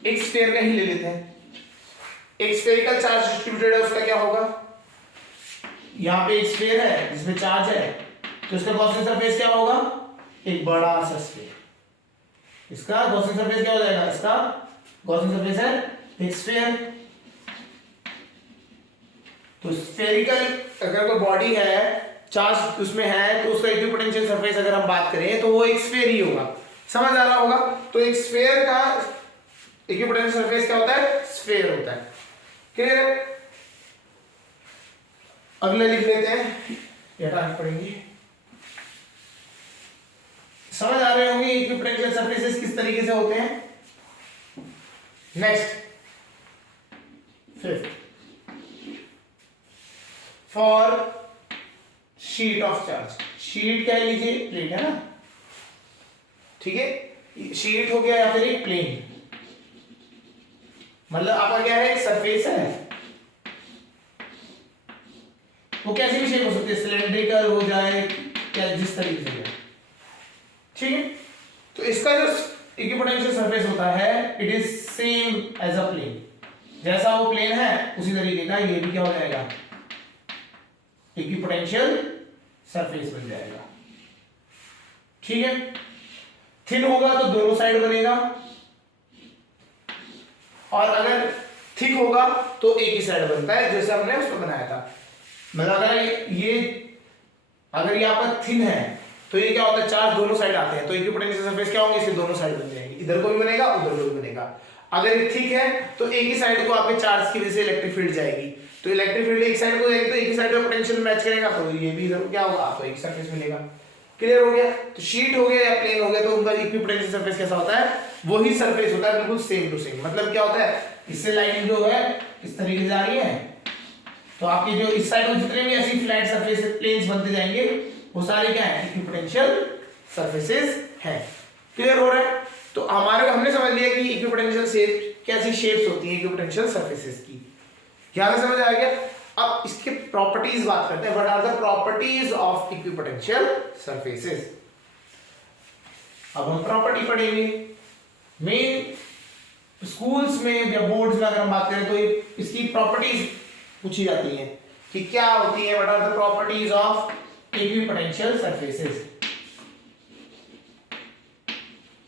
एक स्फीयर का ही ले लेते हैं। एक स्फेरिकल चार्ज डिस्ट्रीब्यूटेड है, उसका क्या होगा, यहां पे एक स्फीयर है जिसमें चार्ज है, तो इसका गॉसियन सरफेस क्या होगा, एक बड़ा सा स्फीयर। इसका गॉसियन सरफेस क्या हो जाएगा, इसका गॉसियन सरफेस है एक स्फीयर। तो स्फेरिकल अगर कोई बॉडी है, चार्ज उसमें है, तो उसका इक्विपोटेंशियल सरफेस अगर हम बात करें तो वो एक स्फीयर ही होगा। समझ आ रहा होगा। तो एक स्फीयर का इक्विपोटेंशियल सरफेस क्या होता है, स्फीयर होता है। क्लियर है। अगले लिख लेते हैं, ये हटानी पड़ेंगे। समझ आ रहे होंगे इक्विपोटेंशियल सरफेसेस किस तरीके से होते हैं। Next, fifth, for sheet of charge. Sheet कह लीजिए, प्लेट है ना, ठीक है, शीट हो गया या फिर एक प्लेन, मतलब आपका क्या है, एक सरफेस है, वो कैसी भी शेप हो सकती है, सिलेंड्रिकल हो जाए, क्या जिस तरीके से जाए, ठीक है। तो इसका जो इक्विपोटेंशियल सरफेस होता है, it is same as a plane, जैसा वो प्लेन है उसी तरीके का ये भी क्या हो जाएगा, इक्विपोटेंशियल सरफेस बन जाएगा। ठीक है। थिन होगा तो दोनों साइड बनेगा, और अगर थिक होगा तो एक ही साइड बनता है, जैसे हमने उसको बनाया था। मतलब अगर ये आपका थिन है तो ये क्या होता है, चार्ज दोनों साइड आते हैं, तो इक्विपोटेंशियल सरफेस क्या होंगे, इसके दोनों साइड बन जाएंगे, इधर को भी बनेगा उधर को भी बनेगा। अगर ये थिक है तो एक ही साइड को आपके चार्ज की वजह से इलेक्ट्रिक फील्ड जाएगी, तो इलेक्ट्रिक फील्ड एक साइड को जाएगी तो एक ही साइड का पोटेंशियल मैच करेगा, तो ये भी इधर क्या होगा, आपको एक सरफेस मिलेगा। क्लियर हो गया। तो शीट हो गया या प्लेन हो गया, तो उनका इक्विपोटेंशियल सरफेस कैसा होता है, वही सरफेस होता है, बिल्कुल सेम टू सेम। मतलब क्या होता है, इससे लाइन जो है इस तरीके से जा रही है, तो आपकी जो इस साइड को जितने भी ऐसी फ्लैट सरफेस प्लेन्स बनते जाएंगे वो सारे क्या है, इक्विपोटेंशियल सरफेसेस हैं। क्लियर हो रहा है। तो हमने समझ लिया कि इक्विपोटेंशियल शेप कैसी शेप्स होती हैं इक्विपोटेंशियल सरफेसेस की, यहां से समझ आ गया। अब इसके प्रॉपर्टीज बात करते हैं, what are the properties of equipotential surfaces. अब हम प्रॉपर्टी पढ़ेंगे। मेन स्कूल्स में या बोर्ड्स में अगर हम बात करें तो इसकी प्रॉपर्टीज पूछी जाती हैं कि क्या होती है, what are the properties of equipotential surfaces.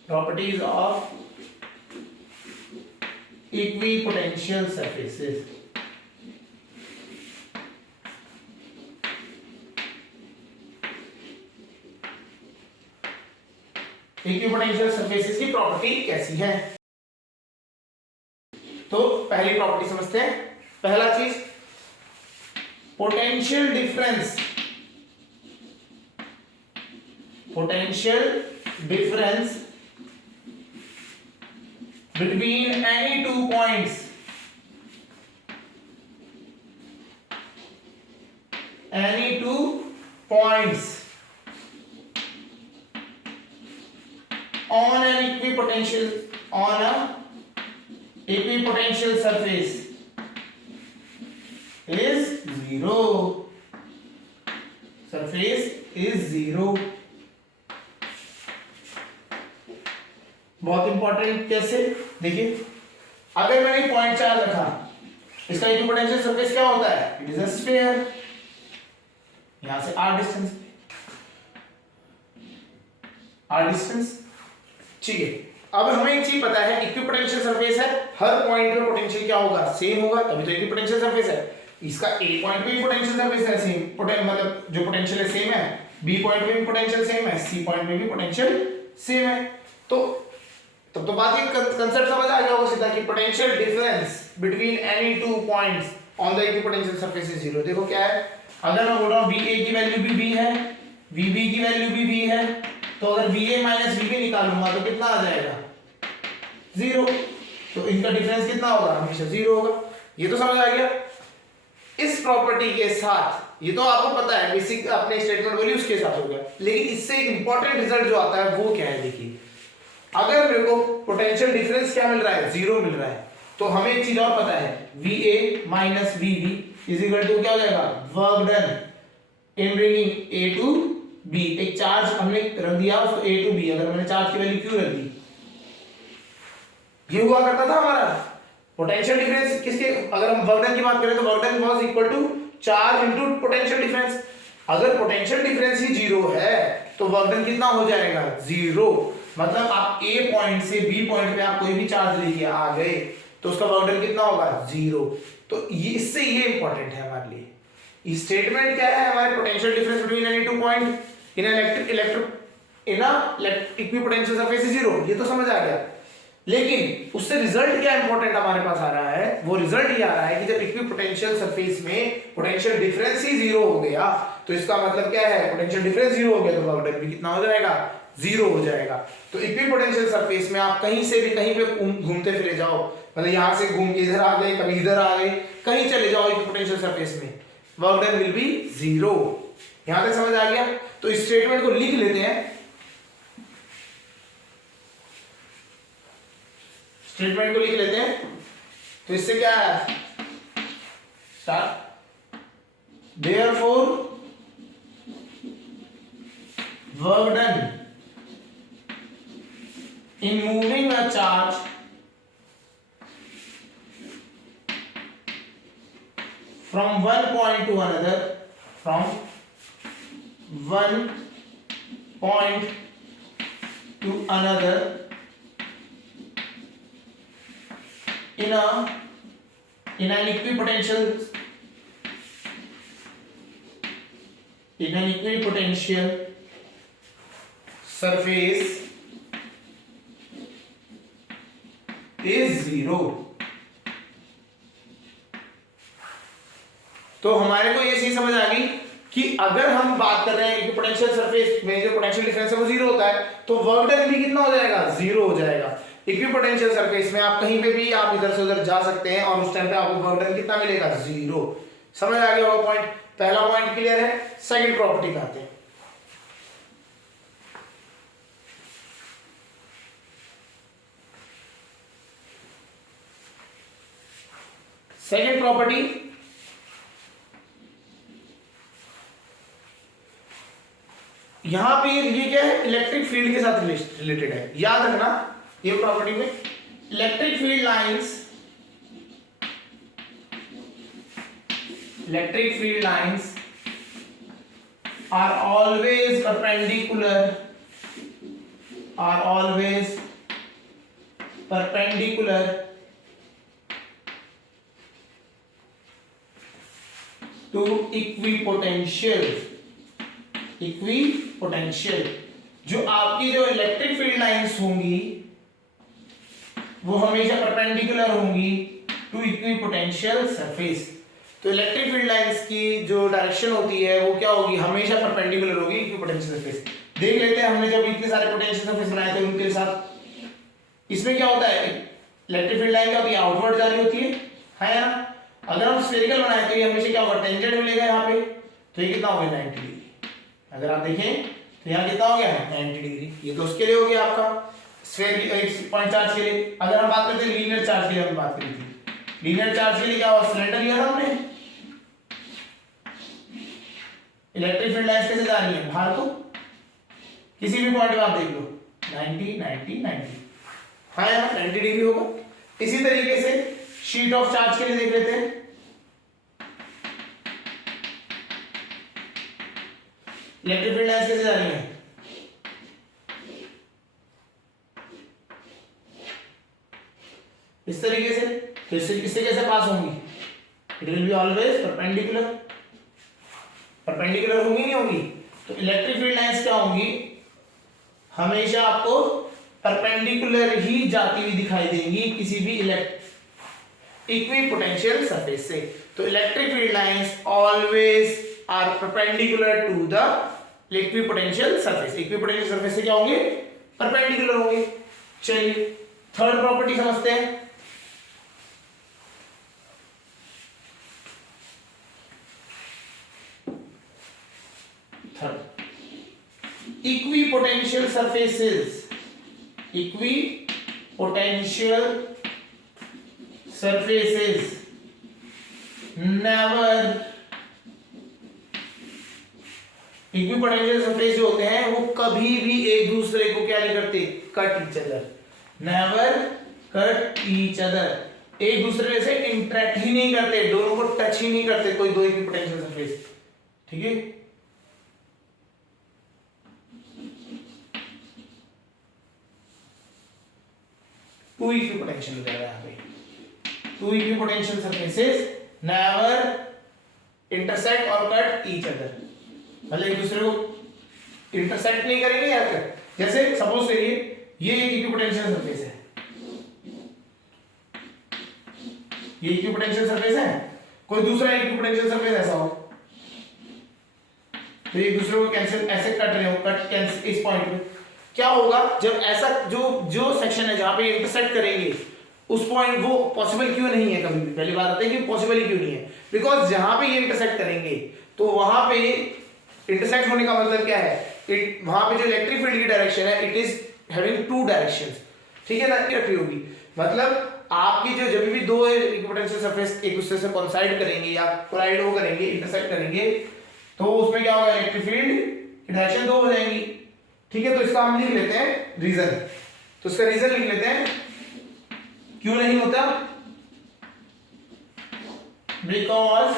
Properties of equipotential surfaces. Equipotential surfaces की प्रॉपर्टी कैसी है, तो पहली प्रॉपर्टी समझते हैं। पहला चीज, potential difference, potential difference between any two points, any two points on an equipotential surface is zero. Surface is zero. बहुत इंपॉर्टेंट, कैसे देखिए, अगर मैंने पॉइंट चार्ज रखा, इसका इक्विपोटेंशियल सरफेस क्या होता है, इट इज अ स्फीयर। यहां से r डिस्टेंस, ठीक है। अब हमें एक चीज पता है, इक्विपोटेंशियल सरफेस है, हर पॉइंट पे पोटेंशियल क्या होगा, सेम होगा, तभी तो इक्विपोटेंशियल सरफेस है। इसका ए पॉइंट पे भी पोटेंशियल सरफेस है सेम, मतलब जो पोटेंशियल है सेम है, बी पॉइंट पे भी पोटेंशियल सेम है, सी पॉइंट पे भी पोटेंशियल सेम है। तो तब तो बात, ये कंसेप्ट समझ आ गया होगा सीधा कि potential difference between any two points on the equipotential surface is zero. देखो क्या है, अगर मैं बोल रहा हूं VA की वैल्यू भी V है, VB की वैल्यू भी V है, तो अगर VA माइनस VB निकालूंगा तो कितना आ जाएगा, जीरो। तो इनका डिफरेंस कितना होगा, हमेशा जीरो होगा। ये तो समझ आ गया। इस प्रॉपर्टी के साथ, ये तो आपको पता है, बेसिक अपने स्टेटमेंट वैल्यू उसके साथ हो गया, लेकिन इससे एक इंपॉर्टेंट रिजल्ट जो आता है वो क्या है, देखिए अगर मेरे को पोटेंशियल डिफरेंस क्या मिल रहा है, जीरो मिल रहा है, तो हमें एक चीज और पता है, VA minus VB is equal to क्या हो जाएगा, work done in bringing A to B। एक चार्ज हमने रख दिया उसको A टू B, अगर मैंने चार्ज की वैल्यू क्यों रख दी, ये हुआ करता था हमारा पोटेंशियल डिफरेंस किसके, अगर हम वर्क डन की बात करें तो work done was equal to charge into potential difference. अगर पोटेंशियल डिफरेंस ही जीरो है तो वर्क डन कितना हो जाएगा, जीरो। मतलब आप A पॉइंट से B पॉइंट पे आप कोई भी चार्ज लेके आ गए तो उसका वर्क डन कितना होगा, जीरो। तो ये इससे ये इंपॉर्टेंट है हमारे लिए। ये स्टेटमेंट क्या है हमारे, potential difference between any two point in equipotential surface is zero, ये तो समझ आ गया। लेकिन उससे रिजल्ट क्या इंपॉर्टेंट हमारे पास आ रहा है, वो रिजल्ट ये आ रहा है कि जब इक्विपोटेंशियल सरफेस में पोटेंशियल डिफरेंस ही जीरो हो गया तो इसका मतलब क्या है, पोटेंशियल डिफरेंस जीरो हो गया तो वर्क डन भी कितना हो जाएगा, जीरो हो जाएगा। तो इक्विपोटेंशियल सरफेस में आप कहीं से भी कहीं पे घूमते फिरे जाओ, मतलब यहां से घूम के इधर आ गए, कभी इधर आ गए, कहीं चले जाओ इक्विपोटेंशियल सरफेस में, work done will be zero. यहां तक समझ आ गया। तो इस स्टेटमेंट को लिख लेते हैं, स्टेटमेंट को लिख लेते हैं। तो इससे क्या है, start, therefore work done in moving a charge from one point to another, from one point to another in an equipotential surface is zero. तो हमारे को ये चीज समझ आ गई कि अगर हम बात कर रहे हैं इक्विपोटेंशियल सरफेस में जो पोटेंशियल डिफरेंस है वो जीरो होता है तो वर्क डन भी कितना हो जाएगा, जीरो हो जाएगा। इक्विपोटेंशियल सरफेस में आप कहीं पे भी आप इधर से उधर जा सकते हैं और उस टाइम पे आपको वर्क डन कितना मिलेगा, जीरो। समझ आ गया वो पॉइंट, पहला पॉइंट क्लियर है। सेकंड प्रॉपर्टी पे आते हैं। सेकंड प्रॉपर्टी, यहां पे ये क्या है, इलेक्ट्रिक फील्ड के साथ रिलेटेड है। याद रखना ये प्रॉपर्टी में electric field lines are always perpendicular to equipotential. जो आपकी जो इलेक्ट्रिक फील्ड लाइंस होंगी वो हमेशा परपेंडिकुलर होंगी टू इक्विपोटेंशियल सरफेस। तो इलेक्ट्रिक फील्ड लाइंस की जो डायरेक्शन होती है वो क्या होगी, हमेशा परपेंडिकुलर होगी इक्विपोटेंशियल सरफेस। देख लेते हैं हमने जब इतने सारे पोटेंशियल सरफेस बनाए थे उनके साथ, इसमें क्या होता है, इलेक्ट्रिक फील्ड लाइन क्या होती है, आउटवर्ड जा रही होती है ना। अगर हम स्फेरिकल बनाए तो ये हमेशा क्या होगा, टेंजेंट मिलेगा यहाँ पे, तो ये कितना हो गया 90 डिग्री। अगर आप देखें तो यहाँ कितना हो गया है 90 डिग्री। ये तो उसके लिए हो गया आपका स्फेयर पॉइंट चार्ज के लिए। अगर हम बात करते हैं लीनियर चार्ज के लिए, हम बात करी थी लीनियर चार्ज के लिए क्या हुआ, सिलेंडर लिया था हमने, इलेक्ट्रिक फील्ड लाइंस कैसे जा रही है बाहर को, किसी भी पॉइंट पे आप देख लो 90 90 90, हाँ यार 90 डिग्री होगा। इसी तरीके से शीट ऑफ चार्ज के लिए देख लेते हैं। इलेक्ट्रिक फील्ड लाइंस कैसे जा रही है, इस तरीके से, तो इससे कैसे पास होंगी, it will be always perpendicular, perpendicular होंगी नहीं होंगी। तो इलेक्ट्रिक फील्ड लाइंस क्या होंगी, हमेशा आपको परपेंडिकुलर ही जाती हुई दिखाई देंगी किसी भी इक्विपोटेंशियल सरफेस से। तो electric field lines always are perpendicular to the equipotential surface. Equipotential surface से क्या होंगे, परपेंडिकुलर होंगे। चलिए थर्ड प्रॉपर्टी समझते हैं। Equipotential surfaces, equipotential surfaces never, equipotential surface जो होते हैं वो कभी भी एक दूसरे को क्या नहीं करते, cut each other, never cut each other, एक दूसरे से इंटरेक्ट ही नहीं करते, दोनों को टच ही नहीं करते कोई दो इक्विपोटेंशियल सरफेस। ठीक है, टू इक्विपोटेंशियल यहाँ पे, two equipotential surfaces never intersect और कट ईच अदर, मतलब एक दूसरे को इंटरसेक्ट नहीं करेंगे या फिर जैसे सपोज करिए ये एक इक्विपोटेंशियल सरफेस है, ये इक्विपोटेंशियल सरफेस है, कोई दूसरा इक्विपोटेंशियल सरफेस ऐसा हो तो एक दूसरे को कैंसिल ऐसे कट रहे हो, कट कैंसिल, इस पॉइंट पे क्या होगा जब ऐसा जो सेक्शन है जहां पे इंटरसेक्ट करेंगे उस पॉइंट, वो पॉसिबल क्यों नहीं है, कभी भी पहली बात आती है कि पॉसिबल ही क्यों नहीं है, बिकॉज जहां पे ये इंटरसेक्ट करेंगे तो वहां पे इंटरसेक्ट होने का मतलब क्या है, वहां पे जो इलेक्ट्रिक फील्ड की डायरेक्शन है it is having two directions. ठीक है ना, रखी होगी, मतलब आपकी जो जब भी दो इक्विपोटेंशियल सरफेस एक दूसरे से कोइंसाइड करेंगे या कोलाइड हो करेंगे, इंटरसेक्ट करेंगे, तो उसमें क्या होगा, इलेक्ट्रिक फील्ड की डायरेक्शन दो हो जाएंगी। ठीक है, तो इसका हम लिख लेते हैं रीजन, तो इसका रीजन लिख लेते हैं क्यों नहीं होता, because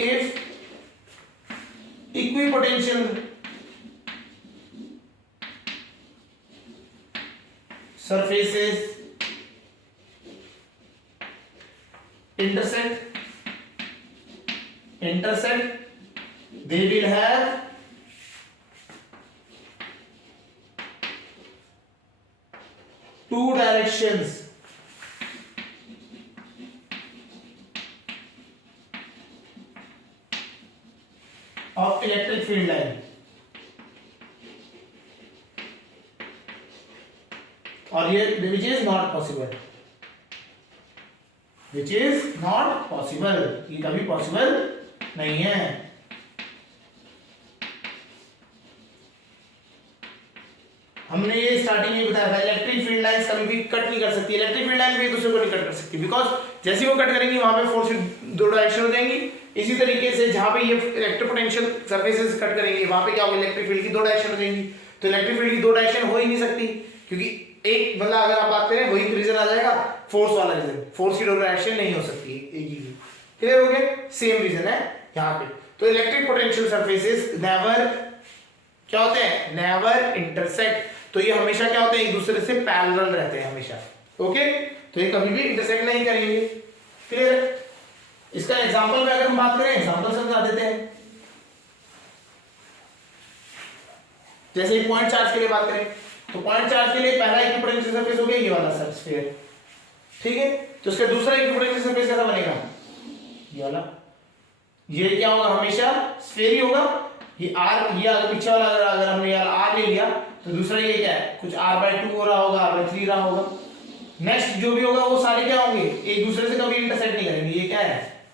if equipotential surfaces intersect they will have two directions of electric field line, और ये which is not possible, which is not possible, ये कभी पॉसिबल नहीं है। हमने ये स्टार्टिंग में बताया था इलेक्ट्रिक फील्ड लाइंस कभी भी कट नहीं कर सकती, इलेक्ट्रिक फील्ड लाइन भी एक दूसरे को नहीं कट कर सकती, बिकॉज जैसे वो कट करेंगी वहां पे फोर्स दो डायरेक्शन हो जाएंगी। इसी तरीके से जहां पे ये इलेक्ट्रिक पोटेंशियल सरफेसेस कट करेंगे वहां पे क्या होगा, इलेक्ट्रिक फील्ड की दो डायरेक्शन हो जाएंगी। तो इलेक्ट्रिक फील्ड की दो डायरेक्शन हो ही नहीं सकती, क्योंकि एक मतलब अगर आप बात करें वही रीजन आ जाएगा, फोर्स वाला रीजन, फोर्स की दो डायरेक्शन नहीं हो सकती एक ही। क्लियर हो गया, सेम रीजन है यहाँ पे। तो इलेक्ट्रिक पोटेंशियल सरफेसेस नेवर क्या होते हैं, नेवर इंटरसेक्ट, तो ये हमेशा क्या होते हैं, एक दूसरे से पैरेलल रहते हैं हमेशा। ओके, तो ये कभी भी इंटरसेक्ट नहीं करेंगे। क्लियर है, इसका एग्जांपल में अगर हम बात करें, एग्जांपल समझा देते हैं। जैसे पॉइंट चार्ज के लिए बात करें तो पॉइंट चार्ज के लिए पहला इक्विपोटेंशियल सरफेस हो गया ये वाला स्फीयर, ठीक है, तो उसका दूसरा इक्विपोटेंशियल सरफेस कैसा बनेगा, ये वाला, ये क्या होगा, हमेशा स्फीयर ही होगा। ये r, ये अगर पीछे वाला अगर हमने यार r ले लिया तो दूसरा ये क्या है, कुछ r/2 हो रहा होगा, r/3 रहा होगा। नेक्स्ट जो भी होगा वो सारे क्या होंगे, एक दूसरे से कभी इंटरसेक्ट नहीं करेंगे, ये क्या है,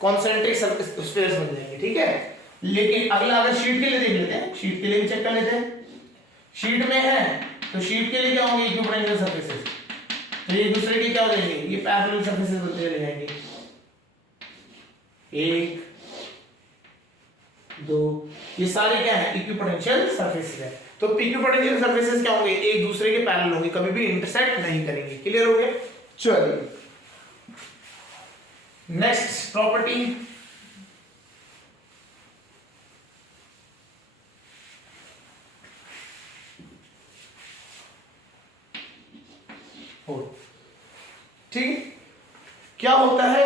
कॉन्सेंट्रिक स्फीयर्स बन जाएंगे। ठीक है, लेकिन अगला अगर शीट के लिए देख लेते हैं, शीट के लिए भी चेक कर लेते हैं। शीट में है तो शीट के लिए क्या होंगे, इक्विपोटेंशियल सरफेसेस, तो ये दूसरे के क्या हो जाएंगे, ये पैरेलल सरफेसेस बनते रह जाएंगे, 1 2, ये सारे क्या है, इक्विपोटेंशियल सरफेसेस है। तो इक्विपोटेंशियल सरफेसेस क्या होंगे, एक दूसरे के पैरेलल होंगे, कभी भी इंटरसेक्ट नहीं करेंगे। क्लियर हो गया, चलिए नेक्स्ट प्रॉपर्टी, ठीक है। क्या होता है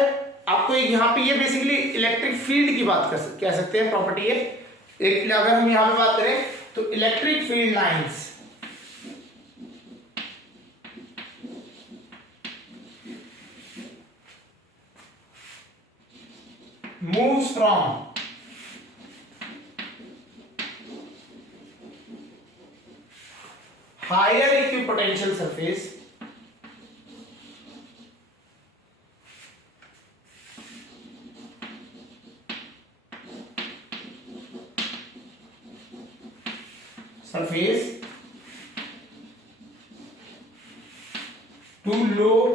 आपको एक यहाँ पे, ये बेसिकली इलेक्ट्रिक फील्ड की बात कह सकते हैं, प्रॉपर्टी है एक। अगर हम यहाँ पे बात करें तो electric field lines moves from higher equipotential surface to lower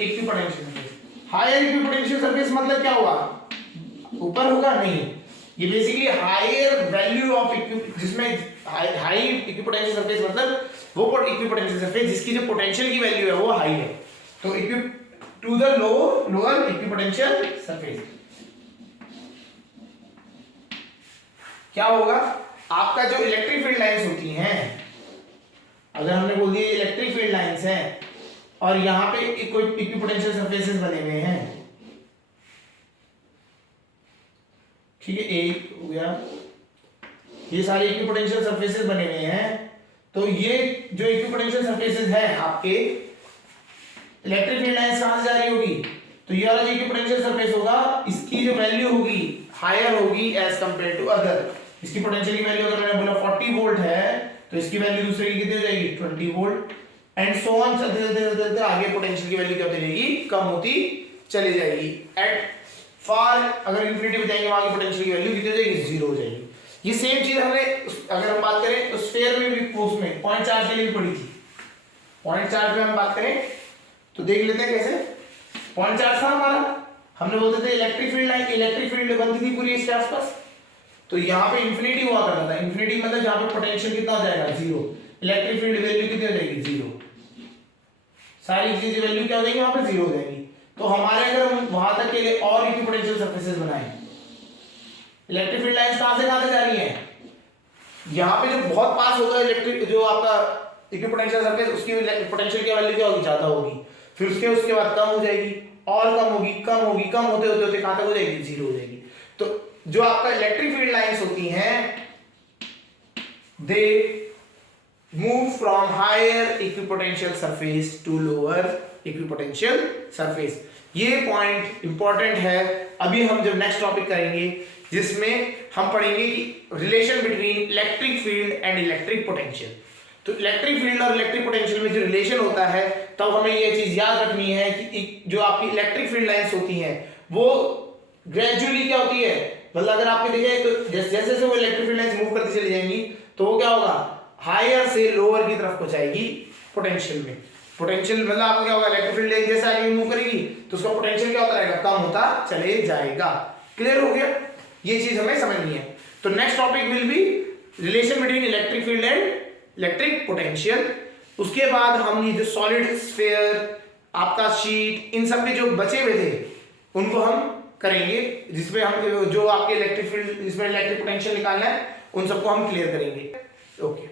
equipotential surface. Higher equipotential surface मतलब क्या हुआ, ऊपर होगा नहीं, ये बेसिकली हायर वैल्यू ऑफ जिसमें हाई इक्विपोटेंशियल सरफेस मतलब वो इक्विपोटेंशियल सरफेस जिसकी जो पोटेंशियल की वैल्यू है वो हाई है, तो to the lower equipotential surface क्या होगा, आपका जो इलेक्ट्रिक फील्ड लाइंस होती हैं, अगर हमने बोल दिया इलेक्ट्रिक फील्ड लाइंस हैं और यहाँ पे कोई इक्विपोटेंशियल सरफेसेस बने हुए हैं, ठीक है, एक हो गया, ये सारे इक्विपोटेंशियल सरफेसेस बने हुए हैं, तो ये जो इक्विपोटेंशियल सरफेसेस हैं आपके इलेक्ट्रिक फील्ड लाइंस कहां से जा रही होगी, तो ये वाला जो इक्विपोटेंशियल सरफेस होगा इसकी जो वैल्यू होगी हायर होगी एज कंपेयर टू अदर। इसकी पोटेंशियल की वैल्यू अगर मैंने बोला 40 वोल्ट है तो इसकी वैल्यू दूसरे की कितनी हो जाएगी 20 वोल्ट, एंड सो ऑन चलते आगे पोटेंशियल की वैल्यू क्या होती जाएगी, कम होती चली जाएगी। एट फार अगर इंफिनिटी पे जाएंगे वहां की पोटेंशियल की वैल्यू कितनी हो जाएगी, जीरो हो जाएगी। ये सेम चीज हमने अगर हम बात करें तो स्फीयर में भी उसमें पॉइंट चार्ज के लिए पड़ी थी। पॉइंट चार्ज में हम बात करें तो देख लेते हैं कैसे। पॉइंट चार्ज था हमारा, हमने बोलते थे electric field line, electric field बनती थी पूरी इसके आसपास, तो यहाँ पे इंफिनिटी हुआ करता था। इंफिनिटी मतलब जहाँ पे पोटेंशियल कितना हो जाएगा, जीरो, इलेक्ट्रिक फील्ड वैल्यू कितनी हो जाएगी, जीरो, सारी चीजें वैल्यू क्या हो जाएगी वहां पे, जीरो हो जाएगी। तो हमारे अगर हम वहां तक के लिए और इक्विपोटेंशियल सरफेसेस बनाए, इलेक्ट्रिक फील्ड लाइंस कहां से जा रही हैं, यहाँ पे जो बहुत पास होगा इलेक्ट्रिक जो आपका इक्विपोटेंशियल सरफेस उसकी पोटेंशियल की वैल्यू क्या होगी, ज्यादा होगी, फिर उसके बाद कम हो जाएगी और कम होगी, कम होगी, कम होते होते होते कहां तक हो जाएगी, जीरो हो जाएगी। तो जो आपका इलेक्ट्रिक फील्ड लाइंस होती हैं they move from higher equipotential surface to lower equipotential surface. ये पॉइंट इंपॉर्टेंट है। अभी हम जब नेक्स्ट टॉपिक करेंगे जिसमें हम पढ़ेंगे कि relation between electric field and electric potential, तो इलेक्ट्रिक फील्ड और इलेक्ट्रिक पोटेंशियल में जो रिलेशन होता है तब हमें ये चीज याद रखनी है कि जो आपकी इलेक्ट्रिक फील्ड लाइंस होती हैं वो ग्रेजुअली क्या होती है, मतलब अगर आपने देखे तो जैसे जैसे वो इलेक्ट्रिक फील्ड लाइंस मूव करती चली जाएंगी तो वो क्या होगा, हायर से लोअर की तरफ पहुंचाएगी पोटेंशियल में। पोटेंशियल मतलब आपको क्या होगा, इलेक्ट्रिक फील्ड लाइन जैसे आगे मूव करेगी तो उसका पोटेंशियल क्या होता रहेगा, कम होता चले जाएगा। क्लियर हो गया, ये चीज हमें समझनी है। तो next topic will be relation between electric field and electric potential. उसके बाद हम ये जो सॉलिड स्फीयर आपका शीट इन सब के जो बचे हुए थे उनको हम करेंगे, जिसमें हम जो आपके इलेक्ट्रिक फील्ड जिसमें इलेक्ट्रिक पोटेंशियल निकालना है उन सबको हम क्लियर करेंगे। ओके।